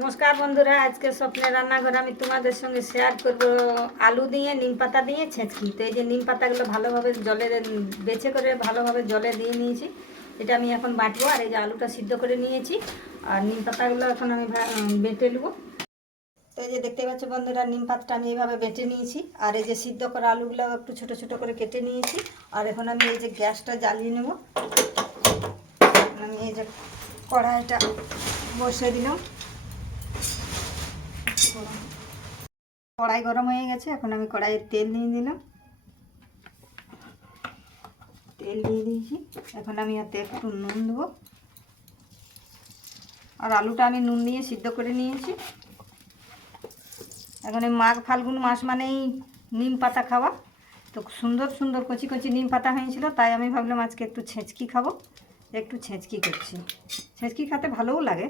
নমস্কার বন্ধুরা, আজকে স্বপ্নের রান্নাঘরে আমি তোমাদের সঙ্গে শেয়ার করব আলু দিয়ে নিম পাতা দিয়ে ছেঁচকি। তো এই যে নিম পাতাগুলো ভালোভাবে জলে বেছে করে ভালোভাবে জলে দিয়ে নিয়েছি। এটা আমি এখন বাটবো। আর এই যে আলুটা সিদ্ধ করে নিয়েছি, আর নিম পাতাগুলো এখন আমি বেটে নেবো। তো এই যে দেখতে পাচ্ছ বন্ধুরা, নিম পাতাটা আমি এইভাবে বেটে নিয়েছি। আর এই যে সিদ্ধ করা আলুগুলো একটু ছোট ছোট করে কেটে নিয়েছি। আর এখন আমি এই যে গ্যাসটা জ্বালিয়ে নেব। আমি এই যে কড়াইটা বসিয়ে দিলাম। কড়াই গরম হয়ে গেছে, এখন আমি কড়াইয়ে তেল দিয়ে দিলাম। তেল দিয়ে দিয়েছি, এখন আমি এতে একটু নুন দেবো। আর আলুটা আমি নুন দিয়ে সিদ্ধ করে নিয়েছি। এখন এই মাঘ ফাল্গুন মাস মানেই নিম পাতা খাওয়া। তো সুন্দর সুন্দর কচি কচি নিম পাতা হয়েছিল, তাই আমি ভাবলাম আজকে একটু ছেঁচকি খাবো। একটু ছেঁচকি করছি। ছেঁচকি খেতে ভালোও লাগে,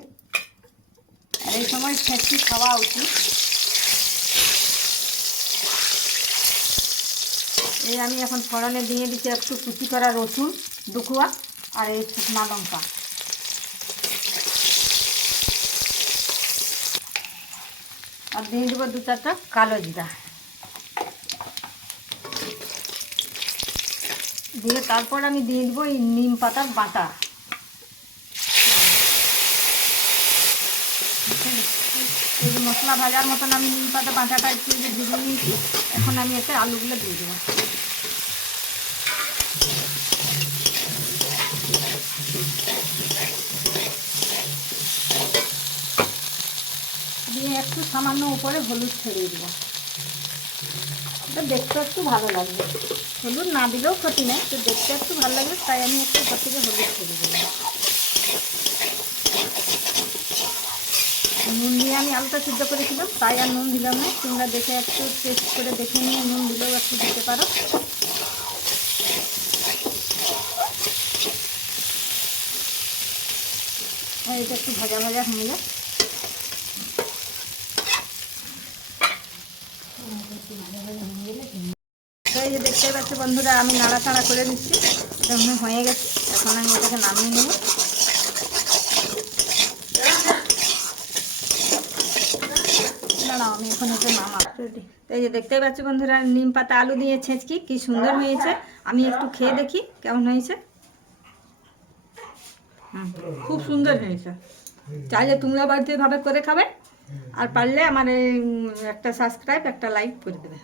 আর এই সময় ছেঁচকি খাওয়া উচিত। এই আমি এখন ফোড়নে দিয়ে দিচ্ছি একটু কুচি করা রসুন দুখুয়া, আর এই শুকনো লঙ্কা। আর দিয়ে দেবো 2-4টা কালো জিরা। দিয়ে তারপর আমি দিয়ে দেবো এই নিম পাতার বাটা। এই যে মশলা ভাজার মতন আমি নিম পাতা বাটাটা একটু ভিজিয়ে নিয়েছি। এখন আমি এতে আলুগুলো দিয়ে দেবো। দিয়ে একটু সামান্য উপরে হলুদ ছড়িয়ে দেবো। এটা দেখতে একটু ভালো লাগবে। হলুদ না দিলেও ক্ষতি নেই, তো দেখতে একটু ভালো লাগবে, তাই আমি একটু উপর থেকে হলুদ ছড়িয়ে দেবো। নুন দিয়ে আমি আলুটা সিদ্ধ করেছিলাম, তাই আর নুন দিলাম না। তোমরা দেখে একটু টেস্ট করে দেখে নিয়ে নুন দিলেও একটু দিতে পারো। আর এটা একটু ভাজা ভাজা হয়ে যায়। এই যে দেখতে পাচ্ছ বন্ধুরা, আমি নাড়াচাড়া করে দিচ্ছি। এখন হয়ে গেছে, এখন আমি এটাকে নামিয়ে নেব। দাঁড়াও, আমি এখন এটা নামাবো। এই যে দেখতে পাচ্ছ বন্ধুরা, নিম পাতা আলু দিয়ে ছেঁচকি কি সুন্দর হয়েছে। আমি একটু খেয়ে দেখি কেমন হয়েছে। খুব সুন্দর হয়েছে। চাইলে তোমরা বাড়িতে এভাবে করে খাবে। আর পারলে আমার একটা সাবস্ক্রাইব একটা লাইক করে দেবে।